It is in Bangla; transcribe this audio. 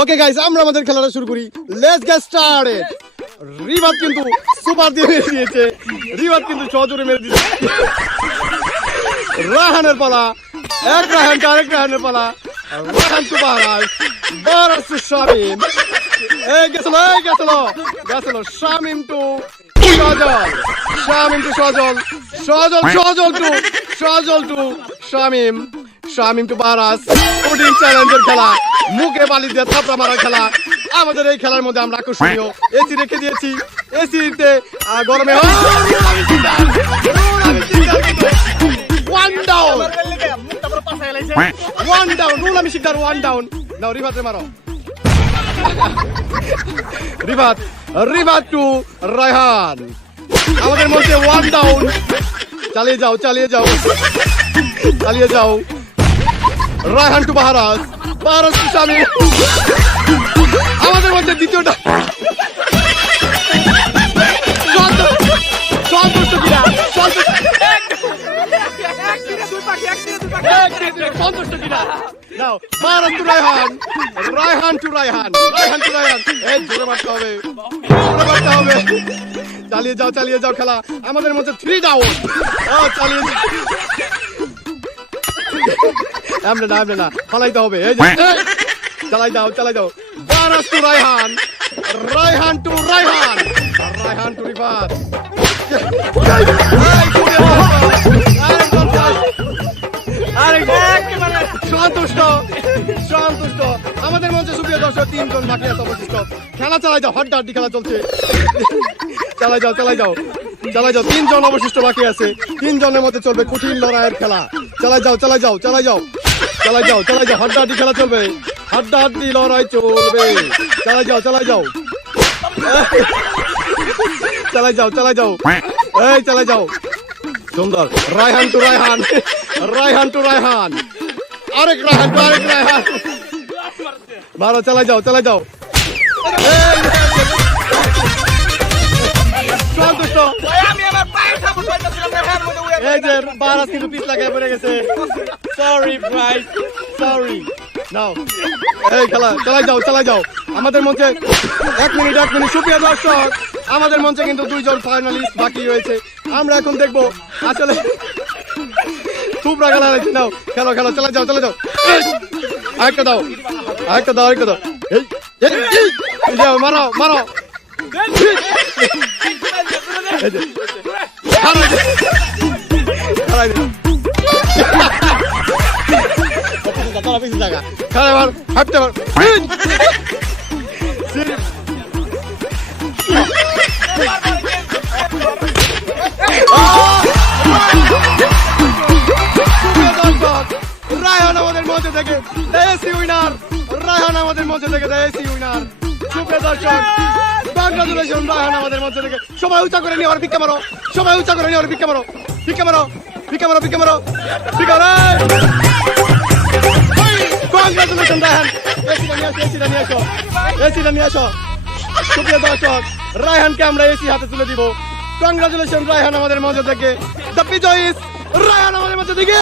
ওকে গাইস, আমরা আমাদের খেলাটা শুরু করি। Let's get started. রিবাত কিন্তু সুপার দিয়ে মেরে দিয়েছে। রিবাত কিন্তু সজোরে মেরে দিয়েছে। রাহানের পালা, এক রাহান আরেক রাহানের পালা। Rahan to Baras to Shamim. গেছিল Shamim to Sajal, Shamim to Sajal, Sajal to Shamim, Shamim to Baras. কঠিন চ্যালেঞ্জের খেলা, মুখে বালি দিয়ে থাপড়া মারার খেলা। আমাদের এই খেলার মধ্যে আমরা আকর্ষণীয় এসি রেখে দিয়েছি। এসিতে গরমে ওয়ান ডাউন রুল আমি শিখতাম। ওয়ান ডাউন নাও, রিভাতে মারো। রিভাত টু রায়হান। আমাদের মধ্যে ওয়ান ডাউন। চালিয়ে যাও। Raihan to Baras to Shamim. আমাদের মধ্যে দ্বিতীয়টা সন্তুষ্ট কিনা নাও। Baras to Raihan to Raihan. এই জোরে মারতে হবে। চালিয়ে যাও খেলা। আমাদের মধ্যে 3 ডাউন। চালিয়ে না ফালাইতে হবে। এই চালাই দাও। Baras to Raihan to Raihan to Rivat. সন্তুষ্ট। আমাদের মঞ্চে সুপ্রিয় দর্শক 3 জন বাকি আছে অবশিষ্ট। খেলা চালাই যাও, হাড্ডাহাড্ডি খেলা চলছে। চালাই যাও। 3 জন অবশিষ্ট বাকি আছে। 3 জনের মধ্যে চলবে কঠিন লড়াইয়ের খেলা। চালাই যাও। হাড্ডাহাড্ডি খেলা চলবে। হাড্ডাহাড্ডি লড়াই চলবে। চালাই যাও। চালাই যাও। সুন্দর। রায়হান টু রায়হান। আরেক রায়হান। মারো, চালাই যাও। সন্তুষ্ট। এই যে বারাস কিন্তু পিছ লাগায় পড়ে গেছে। সরি ভাই। নাও এই খেলা চালাই যাও। আমাদের মঞ্চে 1 মিনিট সুপ্রিয় দর্শক, আমাদের মঞ্চে কিন্তু 2 জন ফাইনালিস্ট বাকি রয়েছে। আমরা এখন দেখবো আসলে সুপ্রা খেলা রয়েছে। নাও খেলো চালাই যাও। আরেকটা দাও। এই যাও, মারো। রায়হান আমাদের মঞ্চে থেকে এসি উইনার। সুপ্রিয় দর্শক, কংগ্রাচুলেশন রায়হান আমাদের মঞ্চে থেকে। সবাই উঁচা করে নিয়ে ভিক্ষা মারো। কংগ্রাচুলেশন রায়হান। এসিটা নিয়ে আসো। সুপ্রিয় দর্শক, রায়হানকে আমরা এসি হাতে তুলে দিব। কংগ্রাচুলেশন রায়হান আমাদের মঞ্চ থেকে। দ্য বিজয় ইজ রায়হান আমাদের মঞ্চ থেকে।